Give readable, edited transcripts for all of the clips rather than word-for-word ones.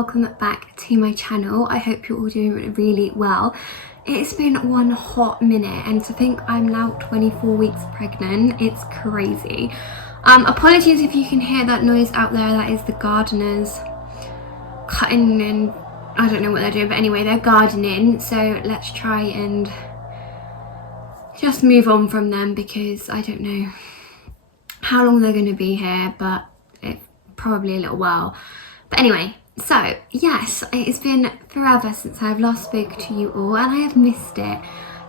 welcome back to my channel. I hope you're all doing really well. It's been one hot minute, and to think I'm now 24 weeks pregnant, it's crazy. Apologies if you can hear that noise out there. That is the gardeners cutting, and I don't know what they're doing, but anyway, they're gardening. So let's try and just move on from them, because I don't know how long they're going to be here, but it's probably a little while. But anyway, so yes, it's been forever since I've last spoke to you all, and I have missed it.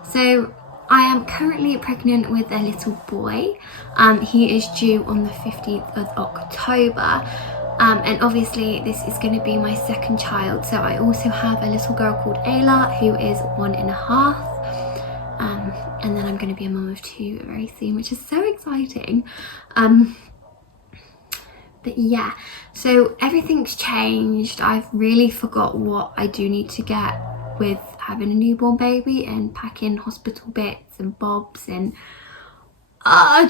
So I am currently pregnant with a little boy. He is due on the 15th of October. And obviously this is going to be my second child. So I also have a little girl called Ayla, who is 1.5. And then I'm going to be a mum of 2 very soon, which is so exciting. But yeah, so everything's changed. I've really forgot what I do need to get with having a newborn baby and packing hospital bits and bobs and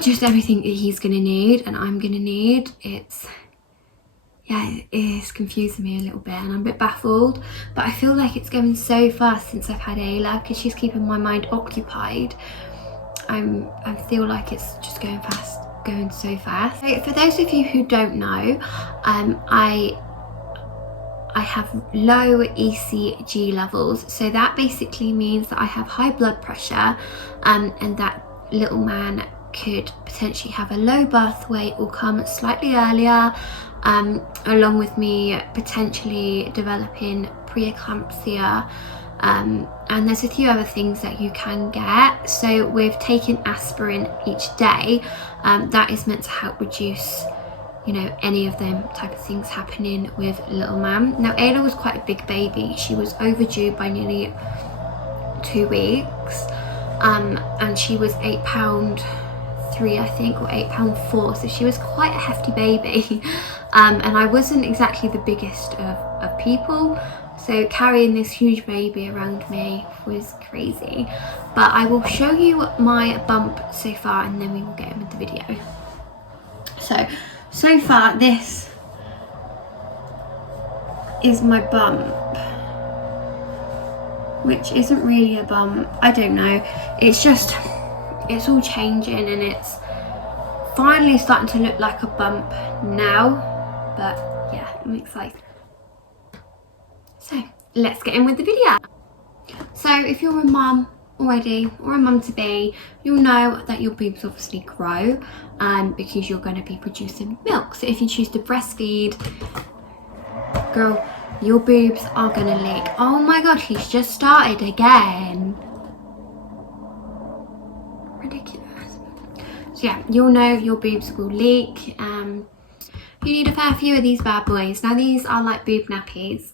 just everything that he's going to need and I'm going to need. Yeah, it is confusing me a little bit, and I'm a bit baffled, but I feel like it's going so fast since I've had Ayla, because she's keeping my mind occupied. I feel like it's just going so fast. So for those of you who don't know, I have low ECG levels, so that basically means that I have high blood pressure, and that little man could potentially have a low birth weight or come slightly earlier, along with me potentially developing preeclampsia, and there's a few other things that you can get. So with taking aspirin each day, that is meant to help reduce, you know, any of them type of things happening with little man. Now Ayla was quite a big baby. She was overdue by nearly 2 weeks, and she was £8.3, I think, or £8.4, so she was quite a hefty baby. And I wasn't exactly the biggest of people, so carrying this huge baby around me was crazy. But I will show you my bump so far, and then we will get in with the video. So far this is my bump, which isn't really a bump. I don't know, it's all changing, and it's finally starting to look like a bump now. But yeah, I'm excited. So let's get in with the video. So if you're a mum already, or a mum to be, you'll know that your boobs obviously grow, because you're going to be producing milk. So if you choose to breastfeed, girl, your boobs are going to leak. Oh my god, he's just started again. Ridiculous. So yeah, you'll know your boobs will leak. You need a fair few of these bad boys. Now these are like boob nappies.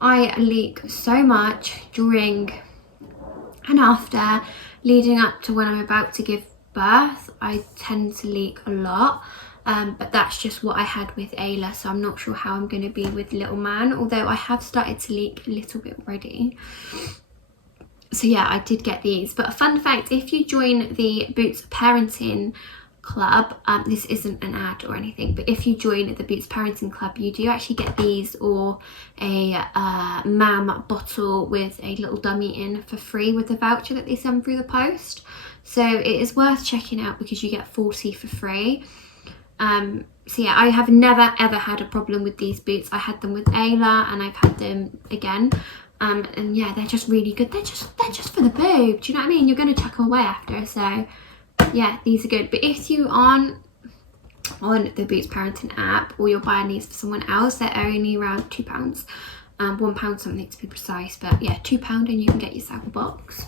I leak so much during and after, leading up to when I'm about to give birth. I tend to leak a lot, but that's just what I had with Ayla, so I'm not sure how I'm going to be with little man, although I have started to leak a little bit already. So yeah, I did get these. But a fun fact, if you join the Boots Parenting Club, this isn't an ad or anything, but if you join the Boots Parenting Club, you do actually get these, or a mam bottle with a little dummy in for free with the voucher that they send through the post. So it is worth checking out, because you get 40 for free. So yeah, I have never ever had a problem with these boots. I had them with Ayla, and I've had them again. And yeah, they're just really good. They're just for the boob. Do you know what I mean? You're going to chuck them away after, so yeah, these are good. But if you aren't on the Boots Parenting app, or you're buying these for someone else, they're only around £2, £1 something to be precise, but yeah, £2, and you can get yourself a box.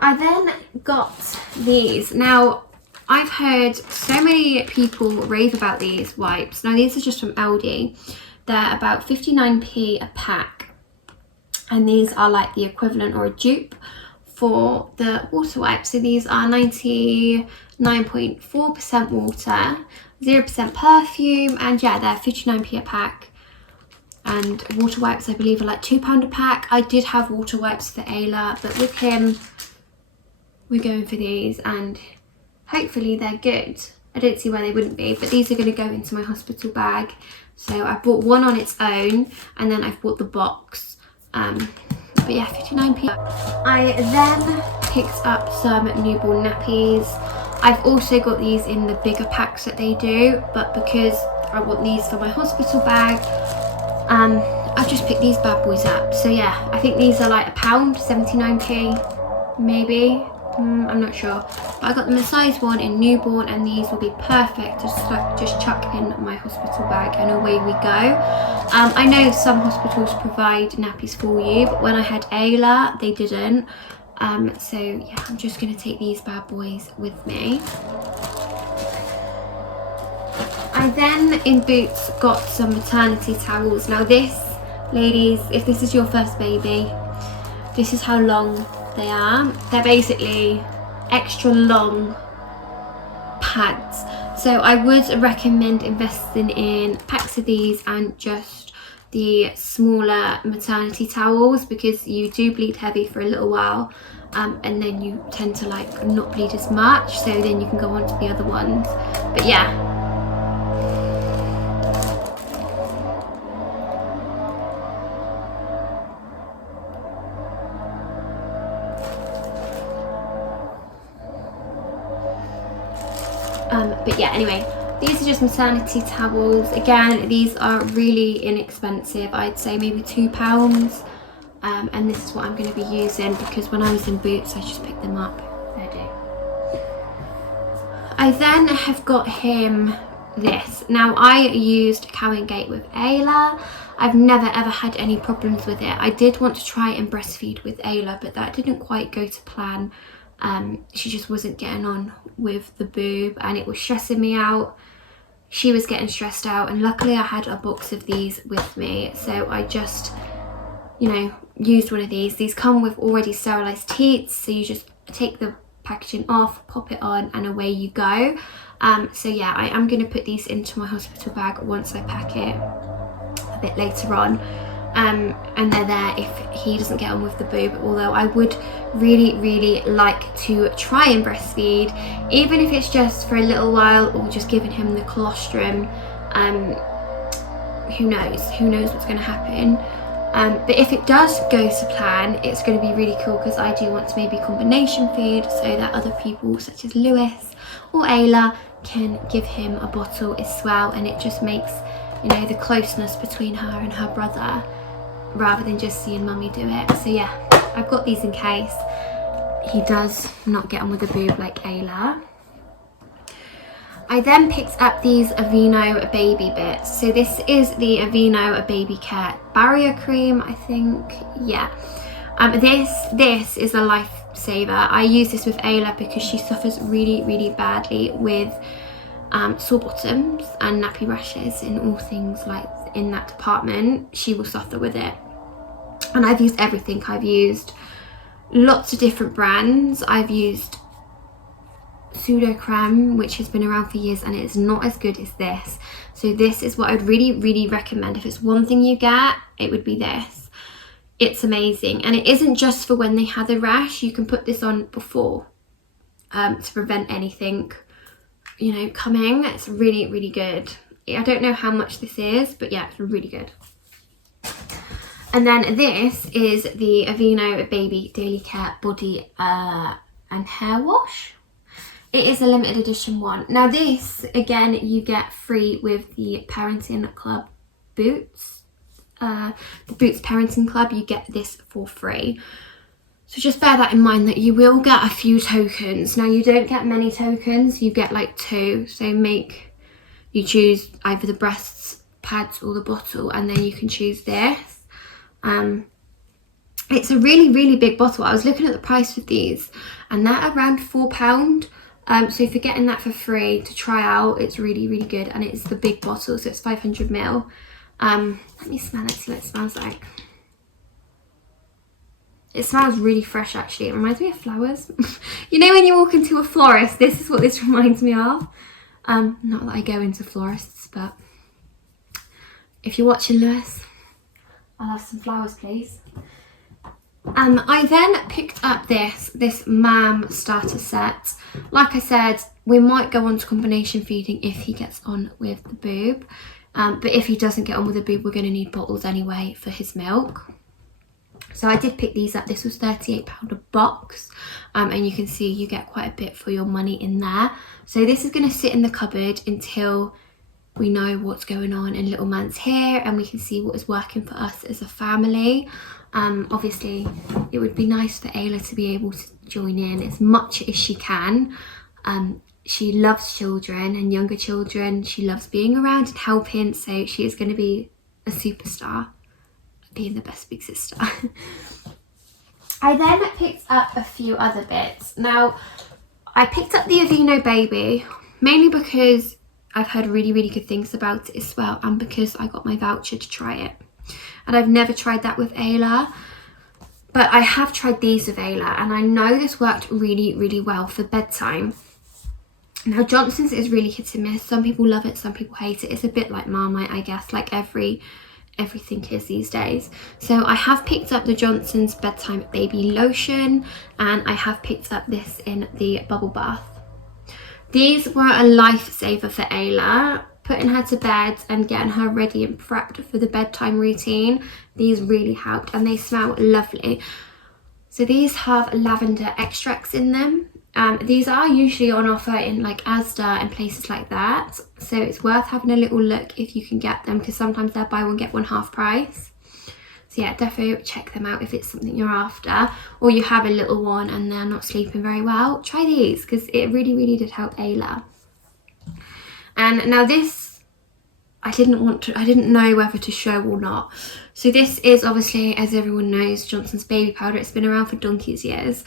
I then got these. Now I've heard so many people rave about these wipes. Now these are just from Aldi. They're about 59p a pack, and these are like the equivalent or a dupe for the water wipes. So these are 99.4% water, 0% perfume, and yeah, they're 59p a pack. And water wipes, I believe, are like £2 a pack. I did have water wipes for Ayla, but with him we're going for these, and hopefully they're good. I don't see why they wouldn't be, but these are going to go into my hospital bag. So I bought one on its own, and then I've bought the box. But yeah, 59p. I then picked up some newborn nappies. I've also got these in the bigger packs that they do, but because I want these for my hospital bag, I've just picked these bad boys up. So yeah, I think these are like £1, 79p, maybe. I'm not sure, but I got them a size 1 in newborn, and these will be perfect to just chuck in my hospital bag, and away we go. I know some hospitals provide nappies for you, but when I had Ayla, they didn't. So yeah, I'm just going to take these bad boys with me. I then in Boots got some maternity towels. Now this, ladies, if this is your first baby, this is how long they are. They're basically extra long pads. So I would recommend investing in packs of these and just the smaller maternity towels, because you do bleed heavy for a little while, and then you tend to like not bleed as much, so then you can go on to the other ones. But yeah, anyway, these are just maternity towels. Again, these are really inexpensive. I'd say maybe £2. And this is what I'm going to be using, because when I was in Boots, I just picked them up. There they do. I then have got him this. Now, I used Cow and Gate with Ayla. I've never ever had any problems with it. I did want to try and breastfeed with Ayla, but that didn't quite go to plan. She just wasn't getting on with the boob, and it was stressing me out. She was getting stressed out, and luckily I had a box of these with me, so I just, you know, used one of these. These come with already sterilised teats, so you just take the packaging off, pop it on, and away you go. So yeah, I am going to put these into my hospital bag once I pack it a bit later on. And they're there if he doesn't get on with the boob, although I would really like to try and breastfeed, even if it's just for a little while, or just giving him the colostrum. Who knows what's going to happen. But if it does go to plan, it's going to be really cool, because I do want to maybe combination feed, so that other people such as Lewis or Ayla can give him a bottle as well, and it just makes, you know, the closeness between her and her brother, rather than just seeing mummy do it. So yeah, I've got these in case he does not get on with the boob like Ayla. I then picked up these Aveeno Baby bits. So this is the Aveeno Baby Care Barrier Cream, I think. Yeah. This is a lifesaver. I use this with Ayla because she suffers really badly with sore bottoms and nappy rashes and all things like in that department. She will suffer with it. And I've used everything. I've used lots of different brands. I've used Pseudo Creme, which has been around for years, and it is not as good as this. So this is what I'd really recommend. If it's one thing you get, it would be this. It's amazing, and it isn't just for when they have a rash. You can put this on before to prevent anything, you know, coming. It's really good. I don't know how much this is, but yeah, it's really good. And then this is the Aveeno Baby Daily Care Body and Hair Wash. It is a limited edition one. Now this, again, you get free with the Parenting Club Boots. The Boots Parenting Club, you get this for free. So just bear that in mind, that you will get a few tokens. Now you don't get many tokens, you get like 2. So you choose either the breasts, pads, or the bottle, and then you can choose this. It's a really big bottle. I was looking at the price of these, and they're around £4. So if you're getting that for free to try out, it's really good, and it's the big bottle, so it's 500ml. Let me smell it, see what it smells like. It smells really fresh, actually. It reminds me of flowers. You know when you walk into a florist, this is what this reminds me of. Not that I go into florists, but if you're watching, Lewis, I'll have some flowers, please. I then picked up this MAM starter set. Like I said, we might go on to combination feeding if he gets on with the boob. But if he doesn't get on with the boob, we're going to need bottles anyway for his milk. So I did pick these up. This was £38 a box, and you can see you get quite a bit for your money in there. So this is going to sit in the cupboard until we know what's going on and little man's here and we can see what is working for us as a family. Obviously it would be nice for Ayla to be able to join in as much as she can. She loves children and younger children. She loves being around and helping, so she is going to be a superstar, being the best big sister. I then picked up a few other bits. Now, I picked up the Aveeno Baby, mainly because I've heard really, really good things about it as well, and because I got my voucher to try it. And I've never tried that with Ayla, but I have tried these with Ayla, and I know this worked really, really well for bedtime. Now, Johnson's is really hit and miss. Some people love it, some people hate it. It's a bit like Marmite, I guess, like everything is these days. So I have picked up the Johnson's Bedtime Baby Lotion, and I have picked up this in the bubble bath. These were a lifesaver for Ayla, putting her to bed and getting her ready and prepped for the bedtime routine. These really helped, and they smell lovely. So these have lavender extracts in them. These are usually on offer in like Asda and places like that, so it's worth having a little look if you can get them, because sometimes they're buy one get one half price. So yeah, definitely check them out if it's something you're after, or you have a little one and they're not sleeping very well. Try these, because it really, really did help Ayla. And now this, I didn't know whether to show or not. So this is obviously, as everyone knows, Johnson's baby powder. It's been around for donkey's years.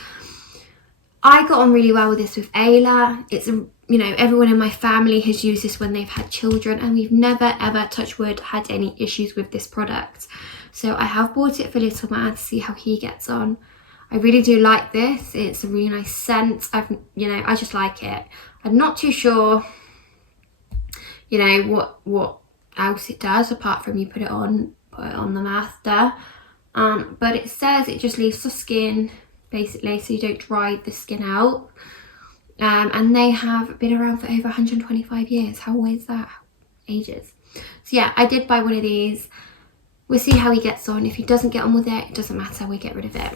I got on really well with this with Ayla. It's, you know, everyone in my family has used this when they've had children, and we've never ever, touch wood, had any issues with this product. So I have bought it for little man to see how he gets on. I really do like this. It's a really nice scent. I just like it. I'm not too sure, you know, what else it does apart from you put it on them after. But it says it just leaves the skin, basically, so you don't dry the skin out. And they have been around for over 125 years. How old is that? Ages. So yeah, I did buy one of these. We'll see how he gets on. If he doesn't get on with it, it doesn't matter, we get rid of it.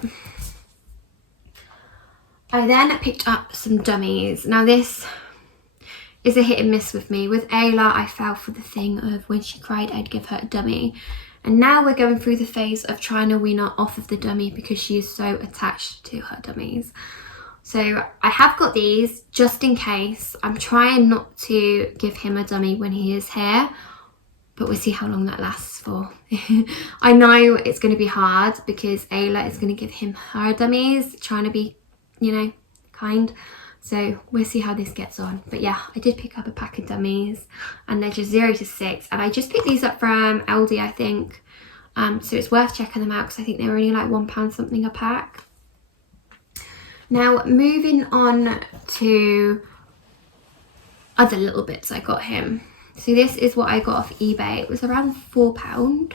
I then picked up some dummies. Now this is a hit and miss with me. With Ayla, I fell for the thing of when she cried, I'd give her a dummy. And now we're going through the phase of trying to wean her off of the dummy because she is so attached to her dummies. So I have got these just in case. I'm trying not to give him a dummy when he is here, but we'll see how long that lasts for. I know it's going to be hard because Ayla is going to give him her dummies, trying to be, you know, kind. So we'll see how this gets on. But yeah, I did pick up a pack of dummies, and they're just 0 to 6. And I just picked these up from Aldi, I think. So it's worth checking them out because I think they were only like £1 something a pack. Now, moving on to other little bits I got him. So this is what I got off eBay. It was around £4.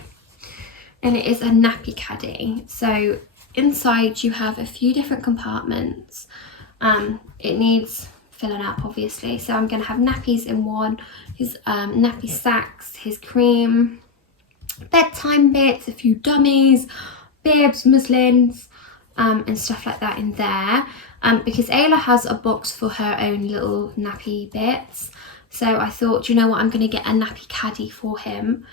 And it is a nappy caddy. So inside you have a few different compartments. It needs filling up, obviously. So I'm going to have nappies in one, his nappy sacks, his cream, bedtime bits, a few dummies, bibs, muslins, and stuff like that in there. Because Ayla has a box for her own little nappy bits. So I thought, you know what, I'm going to get a nappy caddy for him.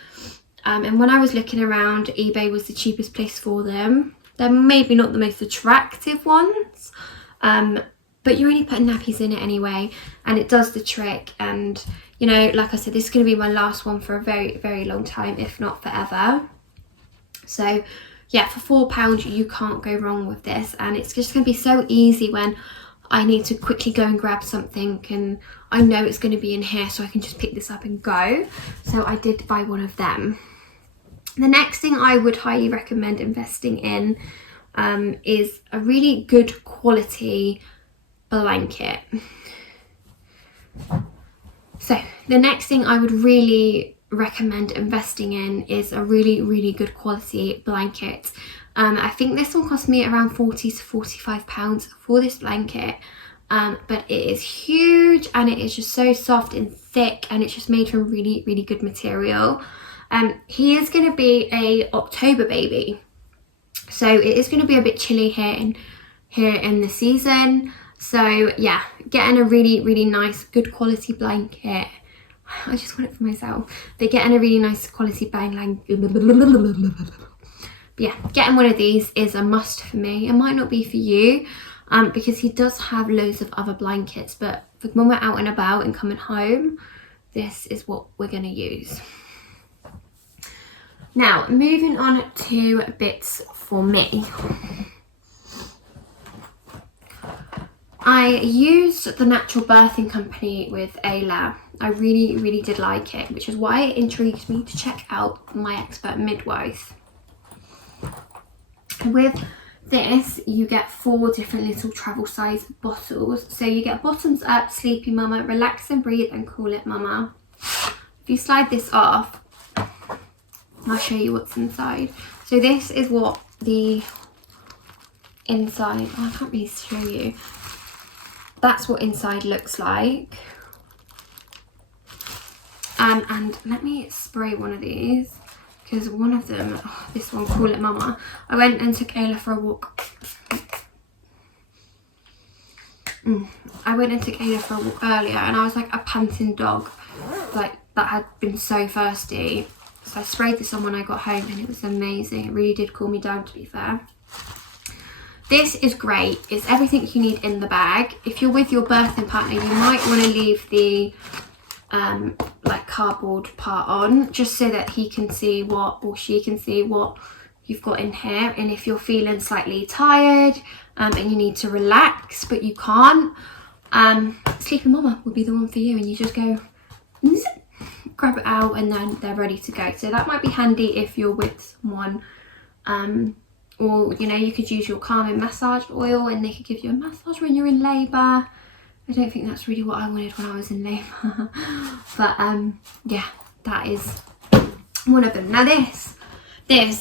And when I was looking around, eBay was the cheapest place for them. They're maybe not the most attractive ones, but you're only putting nappies in it anyway, and it does the trick. And, you know, like I said, this is going to be my last one for a very, very long time, if not forever. So yeah, for £4 you can't go wrong with this, and it's just going to be so easy when I need to quickly go and grab something and I know it's going to be in here, so I can just pick this up and go. So I did buy one of them. The next thing I would highly recommend investing in is a really good quality blanket. So the next thing I would really recommend investing in is a really, really good quality blanket. I think this one cost me around £40 to £45 for this blanket. but it is huge and it is just so soft and thick, and it's just made from really, really good material. He is going to be a October baby, so it is going to be a bit chilly here in the season. So yeah, getting a really, really nice, good quality blanket. I just want it for myself. But getting a really nice quality blanket. Yeah, getting one of these is a must for me. It might not be for you, because he does have loads of other blankets, but for when we're out and about and coming home, this is what we're going to use. Now, moving on to bits for me. I used the Natural Birthing Company with Ayla. I really, really did like it, which is why it intrigued me to check out My Expert Midwife. With this, you get 4 different little travel size bottles. So you get bottoms up, sleepy mama, relax and breathe, and cool it mama. If you slide this off, I'll show you what's inside. So this is what the inside, I can't really show you. That's what inside looks like. And let me spray one of these, because one of them, this one, Call It Mama, I went and took Ayla for a walk. I went and took Ayla for a walk earlier, and I was like a panting dog, like that had been so thirsty. So I sprayed this on when I got home, and it was amazing. It really did cool me down, to be fair. This is great. It's everything you need in the bag. If you're with your birthing partner, you might want to leave the like cardboard part on, just so that he can see what, or she can see what you've got in here. And if you're feeling slightly tired and you need to relax but you can't, Sleeping Mama would be the one for you, and you just go grab it out and then they're ready to go. So that might be handy if you're with someone, or you know, you could use your calming massage oil and they could give you a massage when you're in labour. I don't think that's really what I wanted when I was in labour. But yeah, that is one of them. Now this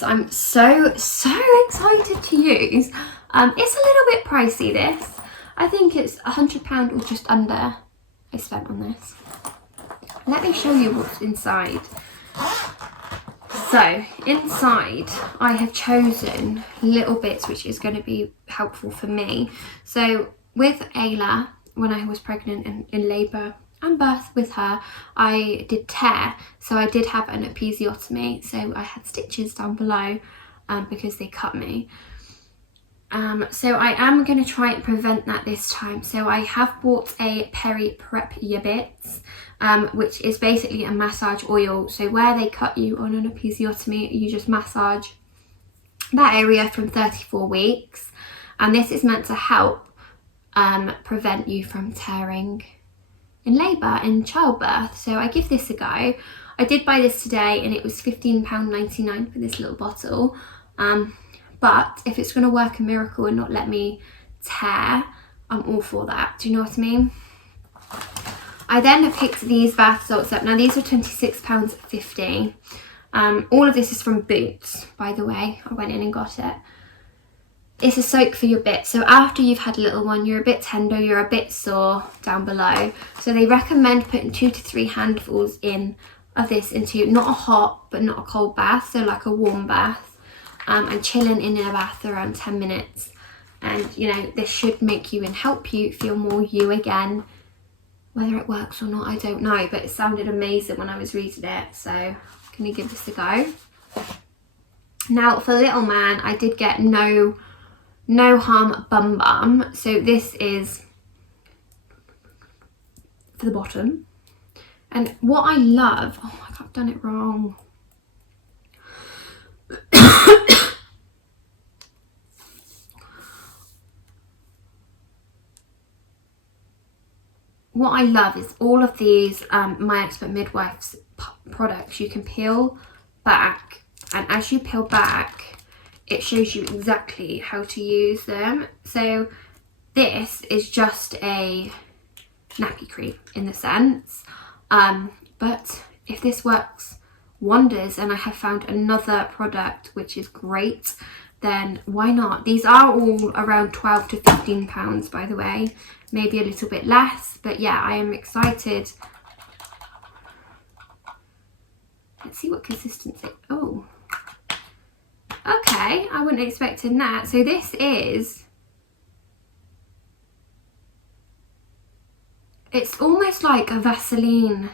I'm so excited to use. It's a little bit pricey, this. I think it's £100 or just under I spent on this. Let me show you what's inside. So inside I have chosen little bits which is going to be helpful for me. So with Ayla, when I was pregnant and in labour and birth with her, I did tear, so I did have an episiotomy, so I had stitches down below because they cut me. So I am going to try and prevent that this time. So I have bought a Peri Prep Bits, which is basically a massage oil. So where they cut you on an episiotomy, you just massage that area from 34 weeks, and this is meant to help prevent you from tearing in labour and childbirth. So I give this a go. I did buy this today and it was £15.99 for this little bottle, but if it's going to work a miracle and not let me tear, I'm all for that. Do you know what I mean? I then picked these bath salts up. Now these are £26.50. All of this is from Boots, by the way. I went in and got it. It's a soak for your bit. So after you've had a little one, you're a bit tender, you're a bit sore down below. So they recommend putting 2 to 3 handfuls in of this into not a hot but not a cold bath, so like a warm bath, and chilling in a bath around 10 minutes. And you know, this should make you and help you feel more you again. Whether it works or not, I don't know, but it sounded amazing when I was reading it, so I'm gonna give this a go. Now for little man, I did get no harm bum balm. So this is for the bottom. And what I love, oh my God, I've done it wrong. What I love is all of these My Expert Midwife's products. You can peel back, and as you peel back, it shows you exactly how to use them. So this is just a nappy cream in the sense, but if this works wonders and I have found another product which is great, then why not? These are all around £12 to £15, by the way. maybe a little bit less. But yeah, I am excited. Let's see what consistency. Oh, okay, I wasn't expecting that. So this is, it's almost like a Vaseline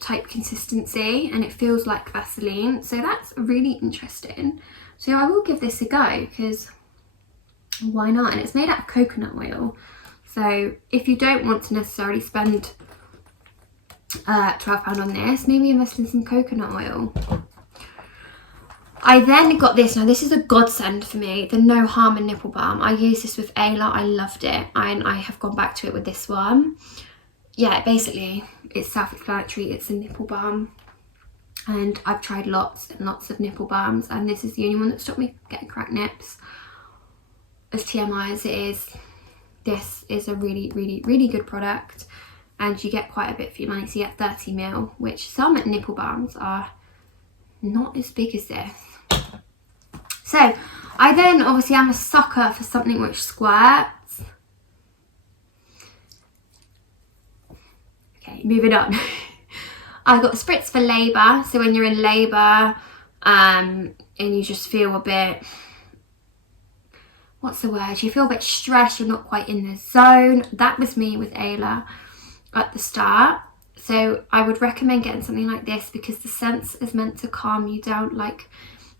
type consistency, and it feels like Vaseline, so that's really interesting. So I will give this a go, because why not? And it's made out of coconut oil, so if you don't want to necessarily spend £12 on this, maybe invest in some coconut oil. I then got this. Now this is a godsend for me, the No Harm and Nipple Balm. I used this with Ayla, I loved it, and I have gone back to it with this one. Yeah, basically it's self-explanatory, it's a nipple balm, and I've tried lots and lots of nipple balms, and this is the only one that stopped me from getting cracked nips. As TMI as it is, this is a really, really, really good product, and you get quite a bit for your money. So you get 30ml, which some nipple balms are not as big as this. So I then, obviously I'm a sucker for something which squirts. Okay, moving on. I got spritz for labour. So when you're in labour and you just feel a bit, what's the word? You feel a bit stressed, you're not quite in the zone. That was me with Ayla at the start. So I would recommend getting something like this, because the scent is meant to calm you down. Like,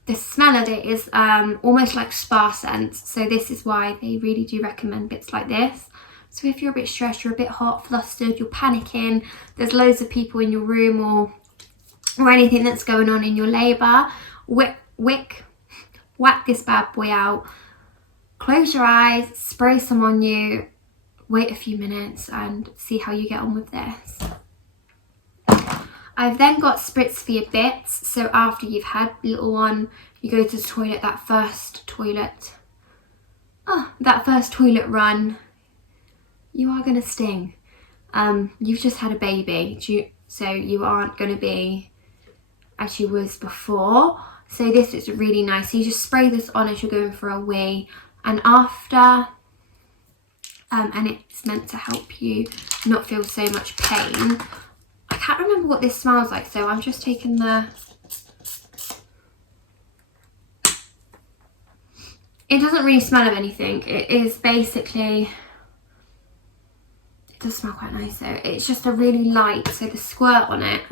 the smell of it is almost like spa scent. So this is why they really do recommend bits like this. So if you're a bit stressed, you're a bit hot, flustered, you're panicking, there's loads of people in your room or anything that's going on in your labour, whack this bad boy out, close your eyes, spray some on you, wait a few minutes and see how you get on with this. I've then got spritz for your bits. So after you've had little one, you go to the toilet, that first toilet run, you are going to sting. You've just had a baby, so you aren't going to be as you was before. So this is really nice. So you just spray this on as you're going for a wee, and after, and it's meant to help you not feel so much pain. I can't remember what this smells like, so I'm just taking the... It doesn't really smell of anything. It is basically... It does smell quite nice though. It's just a really light, so the squirt on it...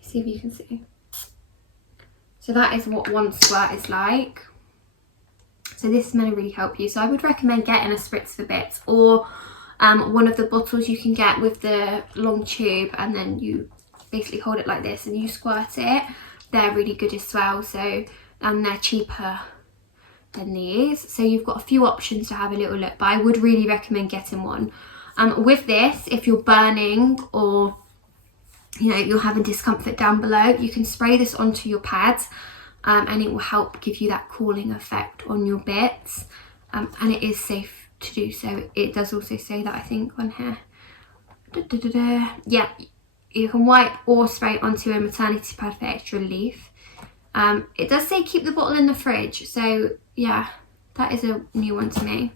See if you can see. So that is what one squirt is like. So this is meant to really help you. So I would recommend getting a spritz for bits, or one of the bottles you can get with the long tube, and then you basically hold it like this and you squirt it. They're really good as well. So, and they're cheaper than these. So you've got a few options to have a little look, but I would really recommend getting one. With this, if you're burning or you're having discomfort down below, you can spray this onto your pads, and it will help give you that cooling effect on your bits, and it is safe to do so. It does also say that, I think, on here. Yeah, you can wipe or spray onto a maternity pad for extra relief. It does say keep the bottle in the fridge, so yeah, that is a new one to me.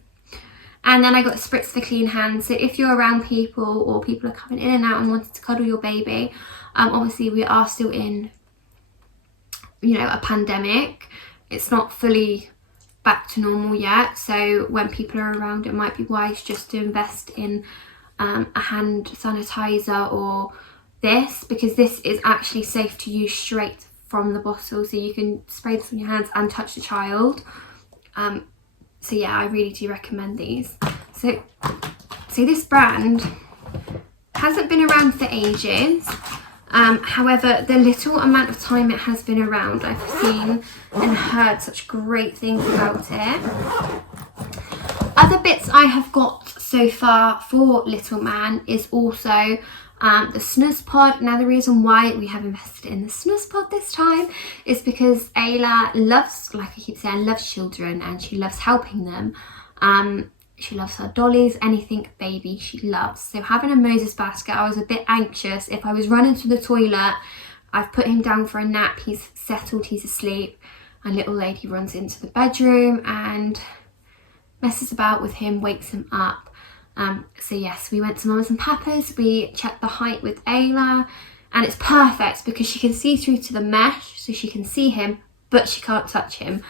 And then I got spritz for clean hands. So if you're around people, or people are coming in and out and wanting to cuddle your baby, obviously we are still in a pandemic. It's not fully back to normal yet, so when people are around, it might be wise just to invest in a hand sanitizer or this, because this is actually safe to use straight from the bottle, so you can spray this on your hands and touch the child. So yeah, I really do recommend these. So this brand hasn't been around for ages. However, the little amount of time it has been around, I've seen and heard such great things about it. Other bits I have got so far for little man is also the snooze pod. Now, the reason why we have invested in the snooze pod this time is because Ayla loves, like I keep saying, loves children, and she loves helping them. She loves her dollies, anything baby she loves. So having a Moses basket, I was a bit anxious. If I was running to the toilet, I've put him down for a nap, he's settled, he's asleep. and little lady runs into the bedroom and messes about with him, wakes him up. So yes, we went to Mama's and Papa's, we checked the height with Ayla, and it's perfect because she can see through to the mesh, so she can see him, but she can't touch him,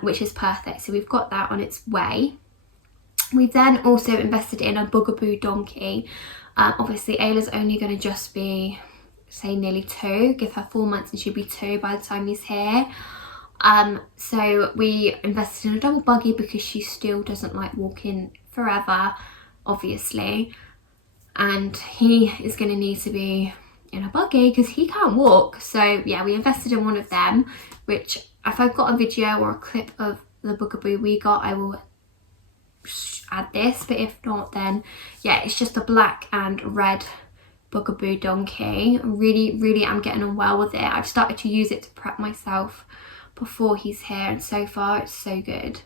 which is perfect. So we've got that on its way. We've then also invested in a Bugaboo donkey. Obviously Ayla's only going to just be, say, nearly 2. Give her 4 months and she'll be 2 by the time he's here. So we invested in a double buggy because she still doesn't like walking forever, obviously, and he is going to need to be in a buggy because he can't walk. So yeah, we invested in one of them, which if I've got a video or a clip of the Bugaboo we got, I will add this, but if not, then yeah, it's just a black and red Bugaboo donkey. Really am getting on well with it. I've started to use it to prep myself before he's here, and so far it's so good.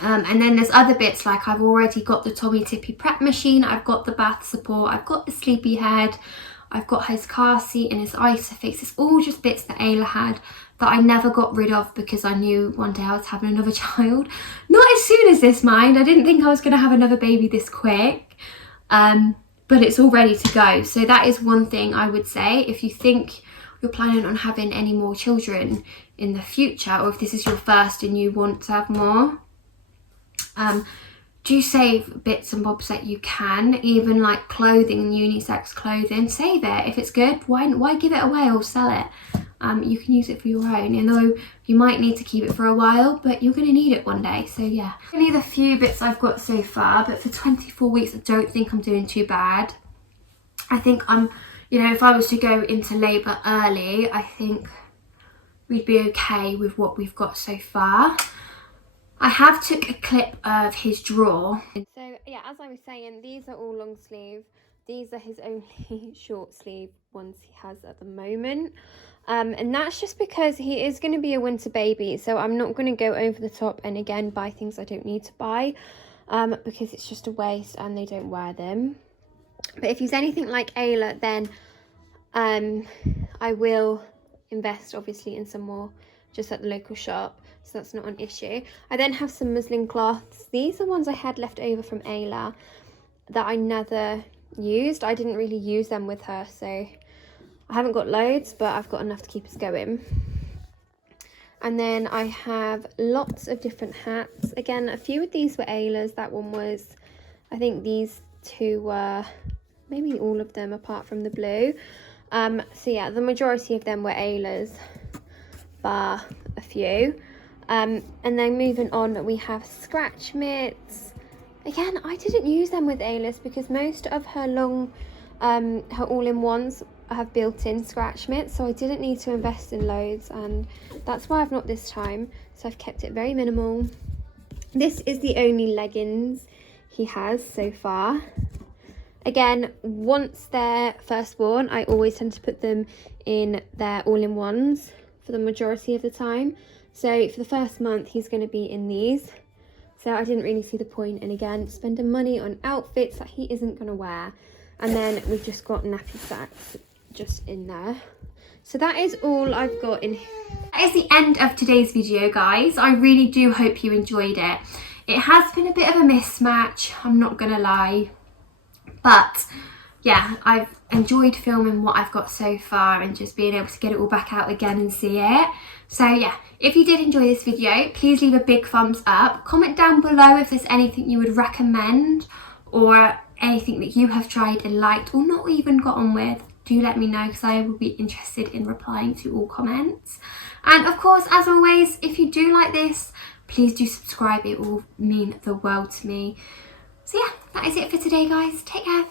And then there's other bits, like I've already got the Tommy Tippy prep machine, I've got the bath support, I've got the sleepy head, I've got his car seat and his Isofix. It's all just bits that Ayla had that I never got rid of because I knew one day I was having another child. Not as soon as this, mind. I didn't think I was going to have another baby this quick, but it's all ready to go. So that is one thing I would say. If you think you're planning on having any more children in the future, or if this is your first and you want to have more, do save bits and bobs that you can, even like clothing, unisex clothing. Save it. If it's good, why give it away or sell it? You can use it for your own, and though you might need to keep it for a while, but you're going to need it one day. So yeah, only the few bits I've got so far, but for 24 weeks I don't think I'm doing too bad. I think I'm, you know, if I was to go into labour early, I think we'd be okay with what we've got so far. I have took a clip of his drawer. So yeah, as I was saying, these are all long sleeve. These are his only short sleeve ones he has at the moment. And that's just because he is going to be a winter baby. So I'm not going to go over the top and again buy things I don't need to buy, because it's just a waste and they don't wear them. But if he's anything like Ayla, then I will invest obviously in some more just at the local shop, so that's not an issue. I then have some muslin cloths. These are ones I had left over from Ayla that I never used. I didn't really use them with her, so I haven't got loads, but I've got enough to keep us going. And then I have lots of different hats. Again, a few of these were Ayla's. That one was, I think these two were, maybe all of them apart from the blue. So yeah, the majority of them were Ayla's, bar a few. And then moving on, we have scratch mitts. Again, I didn't use them with Ayla's because most of her long, her all-in-ones have built-in scratch mitts, so I didn't need to invest in loads, and that's why I've not this time, so I've kept it very minimal. This is the only leggings he has so far. Again, once they're firstborn, I always tend to put them in their all-in-ones for the majority of the time. So for the first month, he's going to be in these. So I didn't really see the point in, again, spending money on outfits that he isn't going to wear. And then we've just got nappy sacks just in there. So that is all I've got in here. That is the end of today's video, guys. I really do hope you enjoyed it. It has been a bit of a mismatch, I'm not going to lie. But yeah, I've enjoyed filming what I've got so far and just being able to get it all back out again and see it. So yeah, if you did enjoy this video, please leave a big thumbs up. Comment down below if there's anything you would recommend or anything that you have tried and liked or not even got on with. Do let me know, because I will be interested in replying to all comments. And of course, as always, if you do like this, please do subscribe. It will mean the world to me. So yeah, that is it for today, guys. Take care.